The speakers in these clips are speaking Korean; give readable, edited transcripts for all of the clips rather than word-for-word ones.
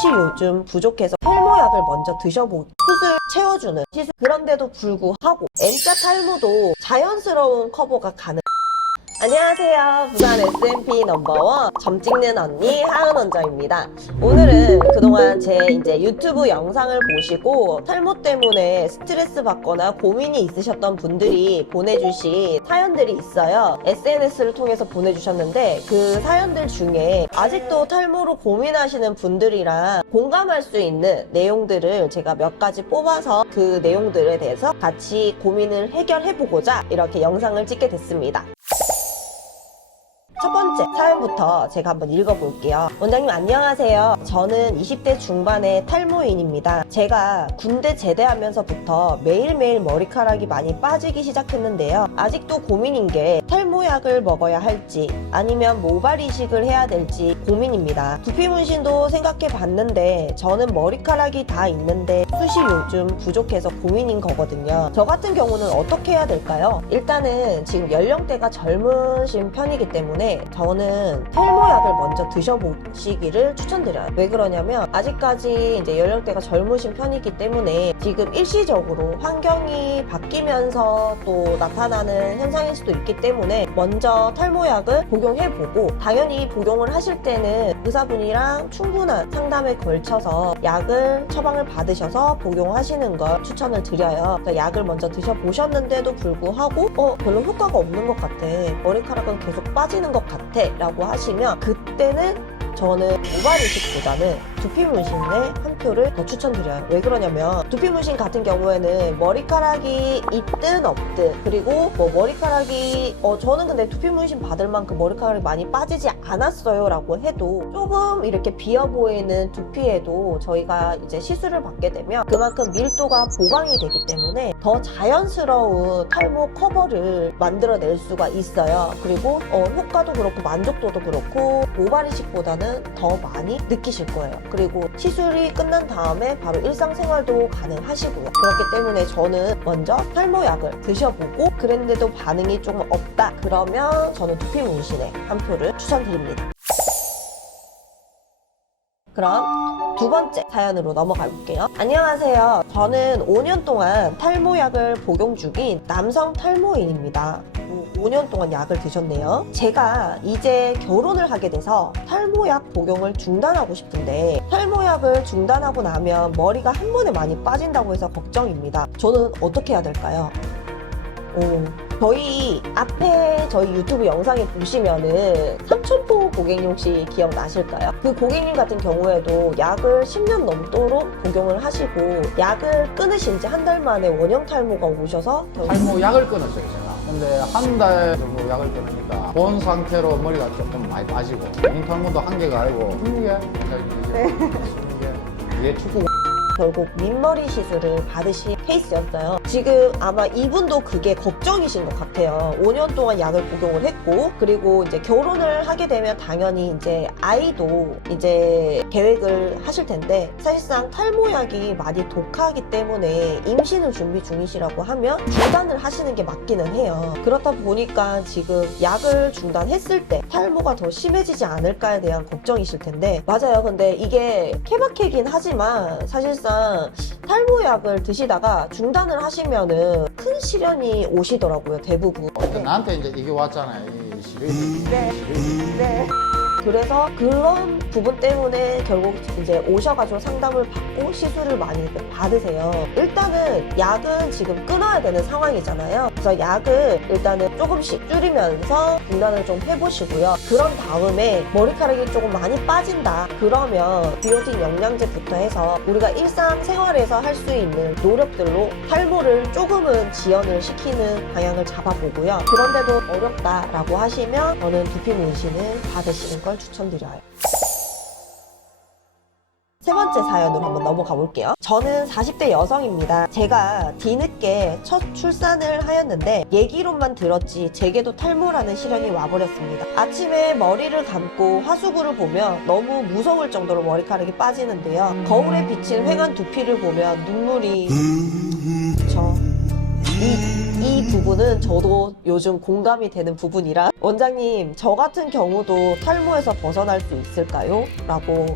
숱이 요즘 부족해서 탈모약을 먼저 드셔보고 숱을 채워주는 시술. 그런데도 불구하고 M자 탈모도 자연스러운 커버가 가능. 안녕하세요. 부산 SMP 넘버원 점 찍는 언니 하은 원장입니다. 오늘은 그동안 제 유튜브 영상을 보시고 탈모 때문에 스트레스 받거나 고민이 있으셨던 분들이 보내주신 사연들이 있어요. SNS를 통해서 보내주셨는데 그 사연들 중에 아직도 탈모로 고민하시는 분들이랑 공감할 수 있는 내용들을 제가 몇 가지 뽑아서 그 내용들에 대해서 같이 고민을 해결해보고자 이렇게 영상을 찍게 됐습니다. 첫 번째 사연부터 제가 한번 읽어볼게요. 원장님 안녕하세요. 저는 20대 중반의 탈모인입니다. 제가 군대 제대하면서부터 매일매일 머리카락이 많이 빠지기 시작했는데요. 아직도 고민인 게 탈모약을 먹어야 할지 아니면 모발 이식을 해야 될지 고민입니다. 두피 문신도 생각해 봤는데 저는 머리카락이 다 있는데 숱이 요즘 부족해서 고민인 거거든요. 저 같은 경우는 어떻게 해야 될까요? 일단은 지금 연령대가 젊으신 편이기 때문에 저는 탈모약을 먼저 드셔보시기를 추천드려요. 왜 그러냐면 아직까지 연령대가 젊으신 편이기 때문에 지금 일시적으로 환경이 바뀌면서 또 나타나는 현상일 수도 있기 때문에 먼저 탈모약을 복용해보고, 당연히 복용을 하실 때는 의사분이랑 충분한 상담에 걸쳐서 약을 처방을 받으셔서 복용하시는 걸 추천을 드려요. 그러니까 약을 먼저 드셔보셨는데도 불구하고 별로 효과가 없는 것 같아, 머리카락은 계속 빠지는 것 같아 라고 하시면 그때는 저는 모발 이식보다는 두피 문신에 한 표를 더 추천드려요. 왜 그러냐면 두피 문신 같은 경우에는 머리카락이 있든 없든, 그리고 머리카락이 저는 근데 두피 문신 받을 만큼 머리카락이 많이 빠지지 않았어요 라고 해도 조금 이렇게 비어 보이는 두피에도 저희가 시술을 받게 되면 그만큼 밀도가 보강이 되기 때문에 더 자연스러운 탈모 커버를 만들어낼 수가 있어요. 그리고 효과도 그렇고 만족도도 그렇고 모발 이식보다는 더 많이 느끼실 거예요. 그리고 시술이 끝난 다음에 바로 일상생활도 가능하시고요. 그렇기 때문에 저는 먼저 탈모약을 드셔보고 그랬는데도 반응이 조금 없다 그러면 저는 두피 문신에 한 표를 추천드립니다. 그럼 두 번째 사연으로 넘어가 볼게요. 안녕하세요. 저는 5년 동안 탈모약을 복용 중인 남성 탈모인입니다. 5년 동안 약을 드셨네요. 제가 이제 결혼을 하게 돼서 탈모약 복용을 중단하고 싶은데 탈모약을 중단하고 나면 머리가 한 번에 많이 빠진다고 해서 걱정입니다. 저는 어떻게 해야 될까요? 저희 유튜브 영상에 보시면은 삼천포 고객님 혹시 기억나실까요? 그 고객님 같은 경우에도 약을 10년 넘도록 복용을 하시고 약을 끊으신 지 한 달 만에 원형 탈모가 오셔서 탈모 약을 끊었어요 제가. 근데 한 달 정도 약을 끊으니까 본 상태로 머리가 조금 많이 빠지고 원형 탈모도 한계가 아니고 20개? 네. 20개? 이게 축구 결국 민머리 시술을 받으신 케이스였어요. 지금 아마 이분도 그게 걱정이신 것 같아요. 5년 동안 약을 복용을 했고, 그리고 결혼을 하게 되면 당연히 아이도 계획을 하실 텐데, 사실상 탈모약이 많이 독하기 때문에 임신을 준비 중이시라고 하면 중단을 하시는 게 맞기는 해요. 그렇다 보니까 지금 약을 중단했을 때 탈모가 더 심해지지 않을까에 대한 걱정이실 텐데, 맞아요. 근데 이게 케바케긴 하지만 사실상 탈모약을 드시다가 중단을 하시면은 큰 시련이 오시더라고요, 대부분. 나한테 이게 왔잖아요. 이 시력이. 네. 그래서 그런 부분 때문에 결국 오셔가지고 상담을 받고 시술을 많이 받으세요. 일단은 약은 지금 끊어야 되는 상황이잖아요. 그래서 약을 일단은 조금씩 줄이면서 중단을 좀 해보시고요. 그런 다음에 머리카락이 조금 많이 빠진다 그러면 비오틴 영양제부터 해서 우리가 일상생활에서 할 수 있는 노력들로 탈모를 조금은 지연을 시키는 방향을 잡아보고요. 그런데도 어렵다라고 하시면 저는 두피 문신을 받으시는 걸 추천드려요. 세 번째 사연으로 한번 넘어가 볼게요. 저는 40대 여성입니다. 제가 뒤늦게 첫 출산을 하였는데 얘기로만 들었지 제게도 탈모라는 시련이 와버렸습니다. 아침에 머리를 감고 화수구를 보면 너무 무서울 정도로 머리카락이 빠지는데요. 거울에 비친 휑한 두피를 보면 눈물이 이 부분은 저도 요즘 공감이 되는 부분이라 원장님 저 같은 경우도 탈모에서 벗어날 수 있을까요? 라고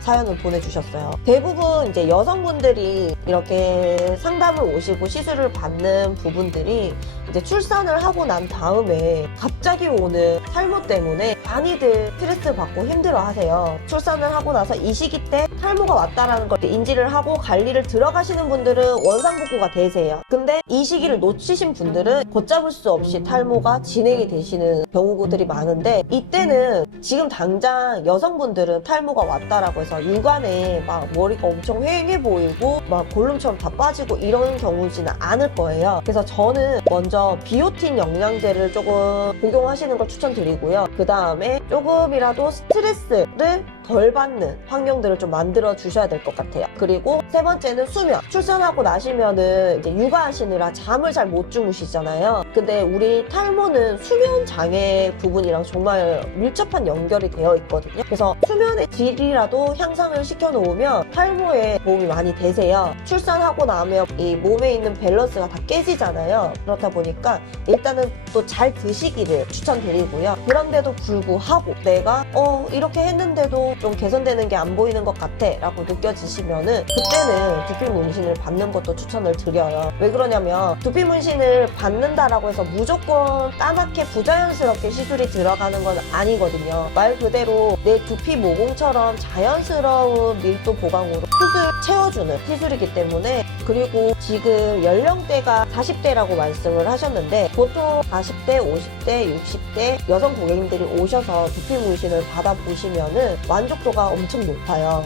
사연을 보내주셨어요. 대부분 이제 여성분들이 이렇게 상담을 오시고 시술을 받는 부분들이 이제 출산을 하고 난 다음에 갑자기 오는 탈모 때문에 많이들 스트레스 받고 힘들어 하세요. 출산을 하고 나서 이 시기 때 탈모가 왔다라는 걸 인지를 하고 관리를 들어가시는 분들은 원상복구가 되세요. 근데 이 시기를 놓치신 분들은 걷잡을 수 없이 탈모가 진행이 되시는 경우들이 많은데, 이때는 지금 당장 여성분들은 탈모가 왔다라고 해서 육안에 막 머리가 엄청 휑해 보이고 막 볼륨처럼 다 빠지고 이런 경우지는 않을 거예요. 그래서 저는 먼저 비오틴 영양제를 조금 복용하시는 걸 추천드리고요. 그 다음에 조금이라도 스트레스를 덜 받는 환경들을 좀 만들어 주셔야 될 것 같아요. 그리고 세 번째는 수면. 출산하고 나시면은 이제 육아하시느라 잠을 잘 못 주무시잖아요. 근데 우리 탈모는 수면 장애 부분이랑 정말 밀접한 연결이 되어 있거든요. 그래서 수면의 질이라도 향상을 시켜 놓으면 탈모에 도움이 많이 되세요. 출산하고 나면 이 몸에 있는 밸런스가 다 깨지잖아요. 그렇다 보니까 일단은 또 잘 드시기를 추천드리고요. 그런데도 불구하고 내가 이렇게 했는데도 좀 개선되는 게 안 보이는 것 같아 라고 느껴지시면은 그때는 두피 문신을 받는 것도 추천을 드려요. 왜 그러냐면 두피 문신을 받는다라고 해서 무조건 까맣게 부자연스럽게 시술이 들어가는 건 아니거든요. 말 그대로 내 두피 모공처럼 자연스러운 밀도 보강으로 숱을 채워주는 시술이기 때문에, 그리고 지금 연령대가 40대라고 말씀을 하셨는데 보통 40대, 50대, 60대 여성 고객님들이 오셔서 두피 문신을 받아보시면은 만족도가 엄청 높아요.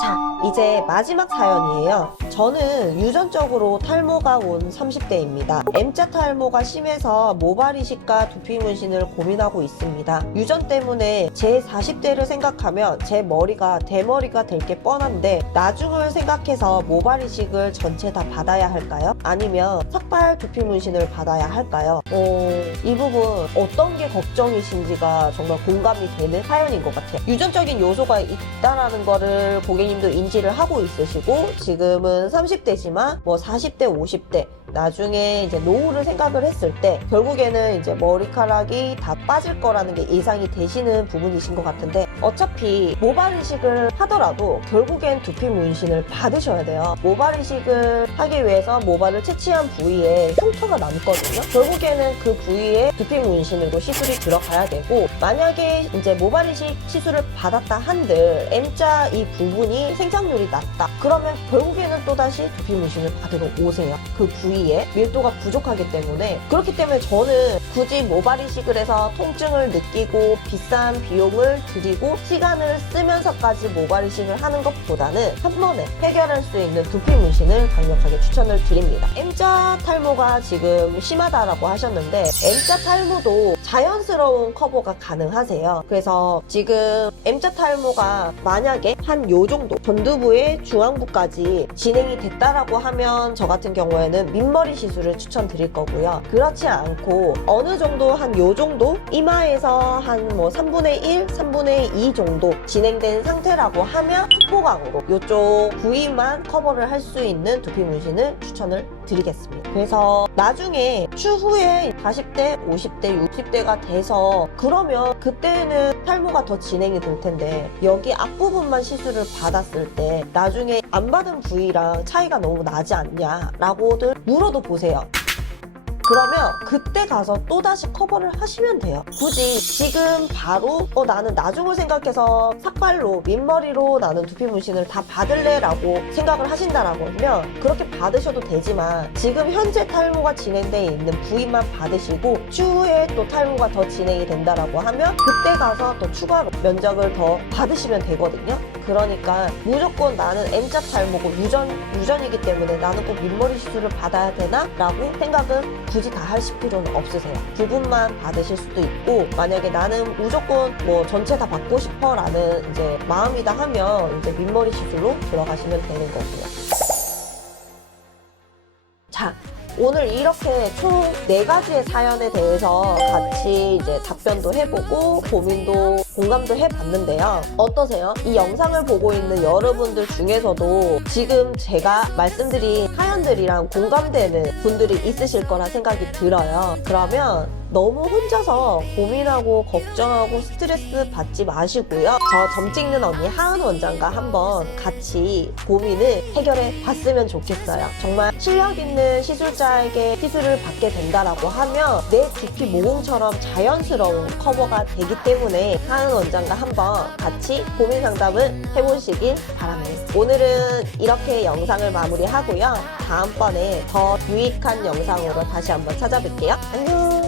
자, 이제 마지막 사연이에요. 저는 유전적으로 탈모가 온 30대입니다. M자 탈모가 심해서 모발 이식과 두피 문신을 고민하고 있습니다. 유전 때문에 제 40대를 생각하면 제 머리가 대머리가 될 게 뻔한데 나중을 생각해서 모발 이식을 전체 다 받아야 할까요? 아니면 삭발 두피 문신을 받아야 할까요? 이 부분 어떤 게 걱정이신지가 정말 공감이 되는 사연인 것 같아요. 유전적인 요소가 있다라는 거를 고객님도 인지를 하고 있으시고, 지금은 30대지만 뭐 40대, 50대 나중에 이제 노후를 생각을 했을 때 결국에는 이제 머리카락이 다 빠질 거라는 게 예상이 되시는 부분이신 것 같은데, 어차피 모발 이식을 하더라도 결국엔 두피 문신을 받으셔야 돼요. 모발 이식을 하기 위해서 모발을 채취한 부위에 흉터가 남거든요. 결국에는 그 부위에 두피 문신으로 시술이 들어가야 되고, 만약에 이제 모발 이식 시술을 받았다 한들 M자 이 부분이 생착률이 낮다, 그러면 결국에는 또다시 두피 문신을 받으러 오세요. 그 부위에 밀도가 부족하기 때문에. 그렇기 때문에 저는 굳이 모발 이식을 해서 통증을 느끼고 비싼 비용을 들이고 시간을 쓰면서까지 모발 이식을 하는 것보다는 한 번에 해결할 수 있는 두피 문신을 강력하게 추천을 드립니다. M자 탈모가 지금 심하다라고 하셨는데 M자 탈모도 자연스러운 커버가 가능하세요. 그래서 지금 M자 탈모가 만약에 한 요 정도 전두부의 중앙부까지 진행이 됐다라고 하면 저 같은 경우에는 민머리 시술을 추천드릴 거고요. 그렇지 않고 어느 정도 한 요 정도 이마에서 한 뭐 3분의 1, 3분의 2 정도 진행된 상태라고 하면 수포강으로 이쪽 부위만 커버를 할 수 있는 두피 문신을 추천을 드리겠습니다. 그래서 나중에 추후에 40대, 50대, 60대가 돼서 그러면 그때는 탈모가 더 진행이 될 텐데 여기 앞부분만 시술을 받았을 때 나중에 안 받은 부위랑 차이가 너무 나지 않냐라고들 물어도 보세요. 그러면 그때 가서 또다시 커버를 하시면 돼요. 굳이 지금 바로 나는 나중을 생각해서 삭발로 민머리로 나는 두피 문신을 다 받을래 라고 생각을 하신다라고 하면 그렇게 받으셔도 되지만, 지금 현재 탈모가 진행되어 있는 부위만 받으시고 추후에 또 탈모가 더 진행이 된다라고 하면 그때 가서 또 추가로 면적을 더 받으시면 되거든요. 그러니까 무조건 나는 M자 탈모고 유전이기 때문에 나는 꼭 민머리 시술을 받아야 되나? 라고 생각은 굳이 다 하실 필요는 없으세요. 부분만 받으실 수도 있고, 만약에 나는 무조건 뭐 전체 다 받고 싶어 라는 이제 마음이다 하면 이제 민머리 시술로 들어가시면 되는 거고요. 자, 오늘 이렇게 총 4가지의 사연에 대해서 같이 이제 답변도 해보고 고민도 공감도 해봤는데요. 어떠세요? 이 영상을 보고 있는 여러분들 중에서도 지금 제가 말씀드린 사연들이랑 공감되는 분들이 있으실 거라 생각이 들어요. 그러면 너무 혼자서 고민하고 걱정하고 스트레스 받지 마시고요. 저 점 찍는 언니 하은 원장과 한번 같이 고민을 해결해 봤으면 좋겠어요. 정말 실력 있는 시술자에게 시술을 받게 된다라고 하면 내 두피 모공처럼 자연스러운 커버가 되기 때문에 하은 원장과 한번 같이 고민 상담을 해보시길 바랍니다. 오늘은 이렇게 영상을 마무리하고요. 다음번에 더 유익한 영상으로 다시 한번 찾아뵐게요. 안녕!